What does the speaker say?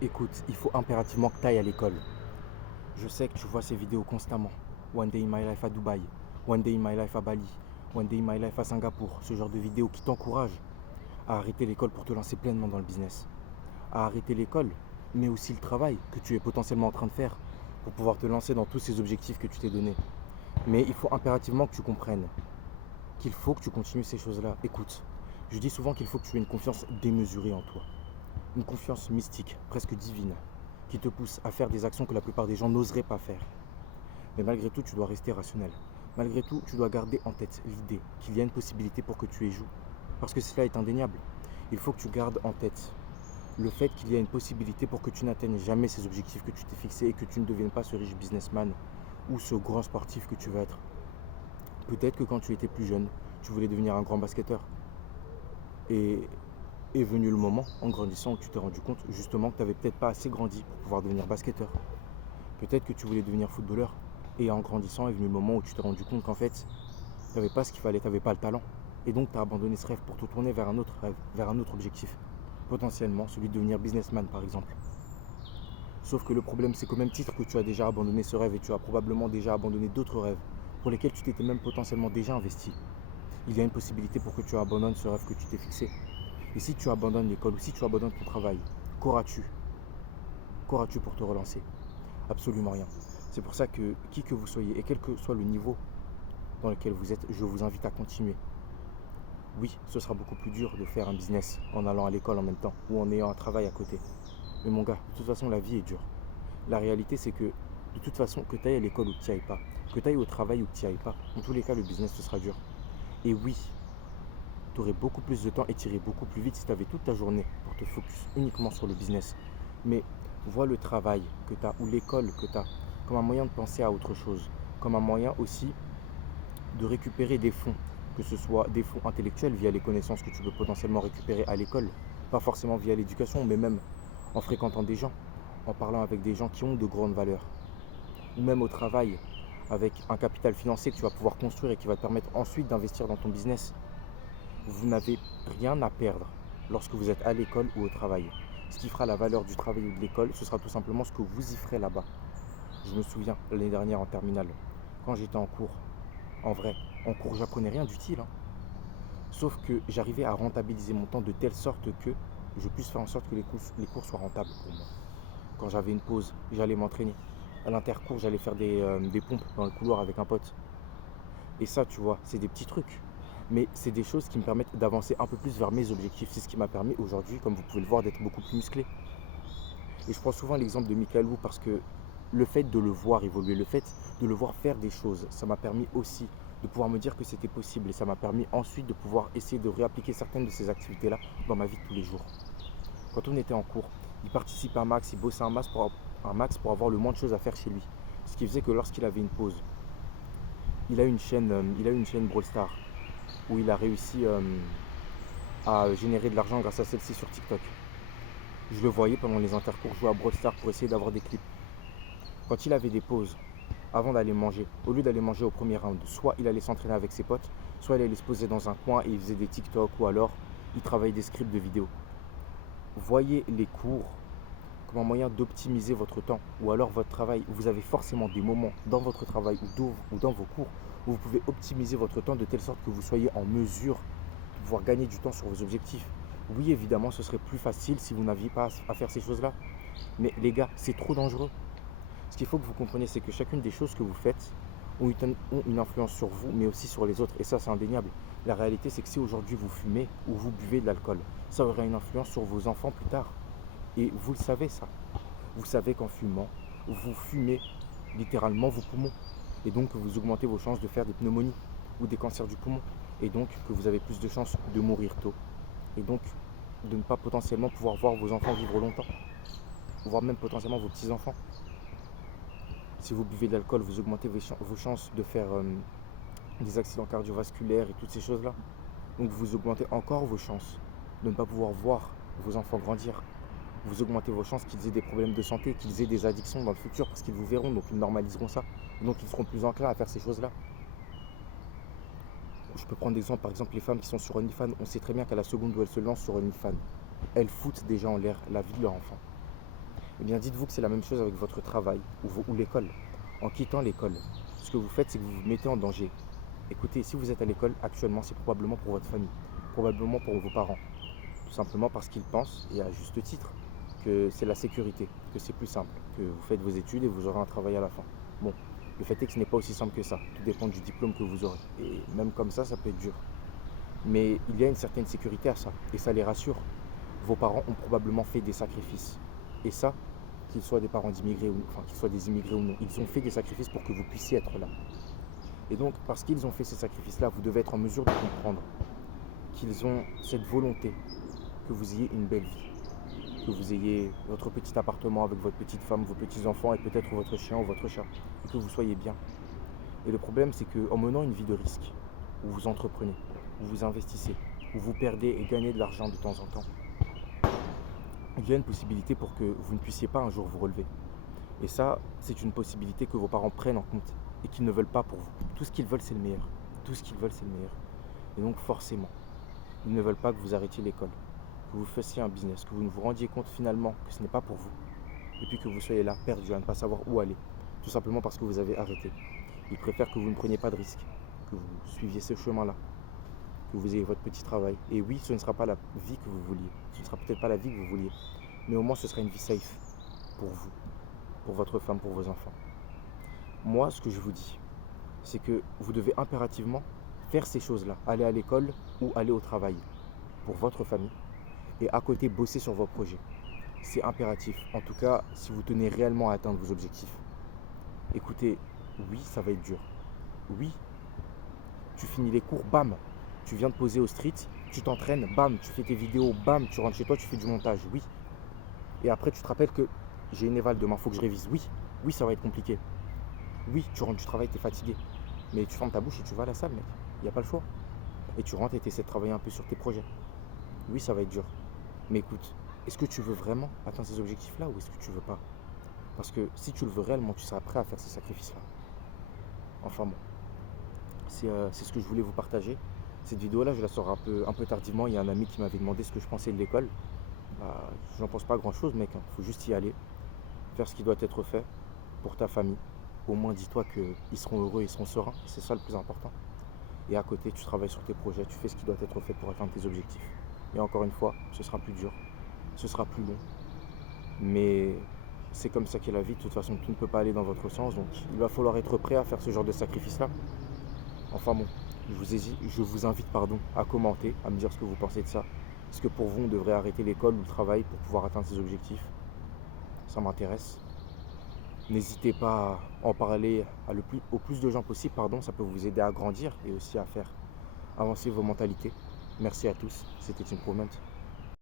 Écoute, il faut impérativement que tu ailles à l'école. Je sais que tu vois ces vidéos constamment. One day in my life à Dubaï, one day in my life à Bali, one day in my life à Singapour. Ce genre de vidéos qui t'encouragent à arrêter l'école pour te lancer pleinement dans le business. À arrêter l'école, mais aussi le travail que tu es potentiellement en train de faire pour pouvoir te lancer dans tous ces objectifs que tu t'es donnés. Mais il faut impérativement que tu comprennes qu'il faut que tu continues ces choses-là. Écoute, je dis souvent qu'il faut que tu aies une confiance démesurée en toi. Une confiance mystique, presque divine, qui te pousse à faire des actions que la plupart des gens n'oseraient pas faire. Mais malgré tout, tu dois rester rationnel. Malgré tout, tu dois garder en tête l'idée qu'il y a une possibilité pour que tu échoues. Parce que cela est indéniable. Il faut que tu gardes en tête le fait qu'il y a une possibilité pour que tu n'atteignes jamais ces objectifs que tu t'es fixés et que tu ne deviennes pas ce riche businessman ou ce grand sportif que tu vas être. Peut-être que quand tu étais plus jeune, tu voulais devenir un grand basketteur. Et est venu le moment, en grandissant, où tu t'es rendu compte justement que tu n'avais peut-être pas assez grandi pour pouvoir devenir basketteur. Peut-être que tu voulais devenir footballeur. Et en grandissant est venu le moment où tu t'es rendu compte qu'en fait, tu n'avais pas ce qu'il fallait, tu n'avais pas le talent. Et donc tu as abandonné ce rêve pour te tourner vers un autre rêve, vers un autre objectif. Potentiellement celui de devenir businessman par exemple. Sauf que le problème c'est qu'au même titre que tu as déjà abandonné ce rêve et tu as probablement déjà abandonné d'autres rêves pour lesquels tu t'étais même potentiellement déjà investi, il y a une possibilité pour que tu abandonnes ce rêve que tu t'es fixé. Et si tu abandonnes l'école ou si tu abandonnes ton travail, qu'auras-tu? Qu'auras-tu pour te relancer? Absolument rien. C'est pour ça que qui que vous soyez et quel que soit le niveau dans lequel vous êtes, je vous invite à continuer. Oui, ce sera beaucoup plus dur de faire un business en allant à l'école en même temps ou en ayant un travail à côté. Mais mon gars, de toute façon, la vie est dure. La réalité, c'est que de toute façon, que tu ailles à l'école ou que tu n'y ailles pas, que tu ailles au travail ou que tu n'y ailles pas, dans tous les cas, le business, ce sera dur. Et oui, tu aurais beaucoup plus de temps et tu irais beaucoup plus vite si tu avais toute ta journée pour te focus uniquement sur le business. Mais vois le travail que tu as ou l'école que tu as comme un moyen de penser à autre chose, comme un moyen aussi de récupérer des fonds, que ce soit des fonds intellectuels via les connaissances que tu peux potentiellement récupérer à l'école, pas forcément via l'éducation, mais même en fréquentant des gens, en parlant avec des gens qui ont de grandes valeurs, ou même au travail, avec un capital financier que tu vas pouvoir construire et qui va te permettre ensuite d'investir dans ton business. Vous n'avez rien à perdre lorsque vous êtes à l'école ou au travail. Ce qui fera la valeur du travail ou de l'école, ce sera tout simplement ce que vous y ferez là-bas. Je me souviens l'année dernière en terminale, quand j'étais en cours, en vrai, en cours, j'apprenais rien d'utile, hein. Sauf que j'arrivais à rentabiliser mon temps de telle sorte que je puisse faire en sorte que les cours soient rentables pour moi. Quand j'avais une pause, j'allais m'entraîner. À l'intercours, j'allais faire des pompes dans le couloir avec un pote. Et ça, tu vois, c'est des petits trucs. Mais c'est des choses qui me permettent d'avancer un peu plus vers mes objectifs. C'est ce qui m'a permis aujourd'hui, comme vous pouvez le voir, d'être beaucoup plus musclé. Et je prends souvent l'exemple de Michael Wu parce que le fait de le voir évoluer, le fait de le voir faire des choses, ça m'a permis aussi de pouvoir me dire que c'était possible et ça m'a permis ensuite de pouvoir essayer de réappliquer certaines de ces activités-là dans ma vie de tous les jours. Quand on était en cours, il participait un max, il bossait un max pour avoir le moins de choses à faire chez lui. Ce qui faisait que lorsqu'il avait une pause, il a eu une chaîne Brawl Stars où il a réussi à générer de l'argent grâce à celle-ci sur TikTok. Je le voyais pendant les intercours jouer à Brawl Stars pour essayer d'avoir des clips. Quand il avait des pauses avant d'aller manger, au lieu d'aller manger au premier round, soit il allait s'entraîner avec ses potes, soit il allait se poser dans un coin et il faisait des TikTok ou alors il travaillait des scripts de vidéos. Voyez les cours comme un moyen d'optimiser votre temps ou alors votre travail. Vous avez forcément des moments dans votre travail ou dans vos cours où vous pouvez optimiser votre temps de telle sorte que vous soyez en mesure de pouvoir gagner du temps sur vos objectifs. Oui, évidemment, ce serait plus facile si vous n'aviez pas à faire ces choses-là. Mais les gars, c'est trop dangereux. Ce qu'il faut que vous compreniez, c'est que chacune des choses que vous faites ont une influence sur vous, mais aussi sur les autres. Et ça, c'est indéniable. La réalité, c'est que si aujourd'hui vous fumez ou vous buvez de l'alcool, ça aura une influence sur vos enfants plus tard. Et vous le savez, ça. Vous savez qu'en fumant, vous fumez littéralement vos poumons. Et donc que vous augmentez vos chances de faire des pneumonies ou des cancers du poumon. Et donc que vous avez plus de chances de mourir tôt. Et donc de ne pas potentiellement pouvoir voir vos enfants vivre longtemps. Voire même potentiellement vos petits-enfants. Si vous buvez de l'alcool, vous augmentez vos chances de faire des accidents cardiovasculaires et toutes ces choses-là. Donc vous augmentez encore vos chances de ne pas pouvoir voir vos enfants grandir. Vous augmentez vos chances qu'ils aient des problèmes de santé, qu'ils aient des addictions dans le futur parce qu'ils vous verront, donc ils normaliseront ça. Et donc ils seront plus enclins à faire ces choses-là. Je peux prendre l'exemple, par exemple, les femmes qui sont sur OnlyFans. On sait très bien qu'à la seconde où elles se lancent sur OnlyFans, elles foutent déjà en l'air la vie de leur enfant. Eh bien, dites-vous que c'est la même chose avec votre travail ou l'école. En quittant l'école, ce que vous faites, c'est que vous vous mettez en danger. Écoutez, si vous êtes à l'école actuellement, c'est probablement pour votre famille, probablement pour vos parents. Tout simplement parce qu'ils pensent, et à juste titre, que c'est la sécurité, que c'est plus simple, que vous faites vos études et vous aurez un travail à la fin. Bon, le fait est que ce n'est pas aussi simple que ça. Tout dépend du diplôme que vous aurez. Et même comme ça peut être dur. Mais il y a une certaine sécurité à ça, et ça les rassure. Vos parents ont probablement fait des sacrifices. Et ça, qu'ils soient des parents d'immigrés ou enfin qu'ils soient des immigrés ou non, ils ont fait des sacrifices pour que vous puissiez être là. Et donc, parce qu'ils ont fait ces sacrifices-là, vous devez être en mesure de comprendre qu'ils ont cette volonté que vous ayez une belle vie, que vous ayez votre petit appartement avec votre petite femme, vos petits-enfants et peut-être votre chien ou votre chat, et que vous soyez bien. Et le problème, c'est qu'en menant une vie de risque, où vous entreprenez, où vous investissez, où vous perdez et gagnez de l'argent de temps en temps, il y a une possibilité pour que vous ne puissiez pas un jour vous relever. Et ça, c'est une possibilité que vos parents prennent en compte et qu'ils ne veulent pas pour vous. Tout ce qu'ils veulent, c'est le meilleur. Tout ce qu'ils veulent, c'est le meilleur. Et donc forcément, ils ne veulent pas que vous arrêtiez l'école, que vous fassiez un business, que vous ne vous rendiez compte finalement que ce n'est pas pour vous. Et puis que vous soyez là, perdu, à ne pas savoir où aller, tout simplement parce que vous avez arrêté. Ils préfèrent que vous ne preniez pas de risques, que vous suiviez ce chemin-là, que vous ayez votre petit travail. Et oui, ce ne sera pas la vie que vous vouliez, ce ne sera peut-être pas la vie que vous vouliez, mais au moins ce sera une vie safe pour vous, pour votre femme, pour vos enfants. Moi, ce que je vous dis, c'est que vous devez impérativement faire ces choses-là, aller à l'école ou aller au travail pour votre famille et à côté bosser sur vos projets. C'est impératif, en tout cas si vous tenez réellement à atteindre vos objectifs. Écoutez, oui, ça va être dur. Oui, tu finis les cours, bam, tu viens de poser au street, tu t'entraînes, bam, tu fais tes vidéos, bam, tu rentres chez toi, tu fais du montage, oui. Et après tu te rappelles que j'ai une éval demain, faut que je révise, oui, oui, ça va être compliqué. Oui, tu rentres du travail, t'es fatigué. Mais tu fermes ta bouche et tu vas à la salle, mec. Il n'y a pas le choix. Et tu rentres et tu essaies de travailler un peu sur tes projets. Oui, ça va être dur. Mais écoute, est-ce que tu veux vraiment atteindre ces objectifs-là ou est-ce que tu veux pas? Parce que si tu le veux réellement, tu seras prêt à faire ces sacrifices-là. Enfin bon, c'est ce que je voulais vous partager. Cette vidéo-là, je la sors un peu tardivement. Il y a un ami qui m'avait demandé ce que je pensais de l'école. Bah, j'en pense pas grand-chose, mec. Il faut juste y aller, faire ce qui doit être fait pour ta famille. Au moins, dis-toi qu'ils seront heureux, ils seront sereins. C'est ça le plus important. Et à côté, tu travailles sur tes projets, tu fais ce qui doit être fait pour atteindre tes objectifs. Et encore une fois, ce sera plus dur, ce sera plus long. Mais c'est comme ça qu'est la vie. De toute façon, tout ne peut pas aller dans votre sens. Donc, il va falloir être prêt à faire ce genre de sacrifice-là. Enfin bon, je vous invite à commenter, à me dire ce que vous pensez de ça. Est-ce que pour vous, on devrait arrêter l'école ou le travail pour pouvoir atteindre ses objectifs? Ça m'intéresse. N'hésitez pas à en parler au plus de gens possible, ça peut vous aider à grandir et aussi à faire avancer vos mentalités. Merci à tous, c'était Improvement.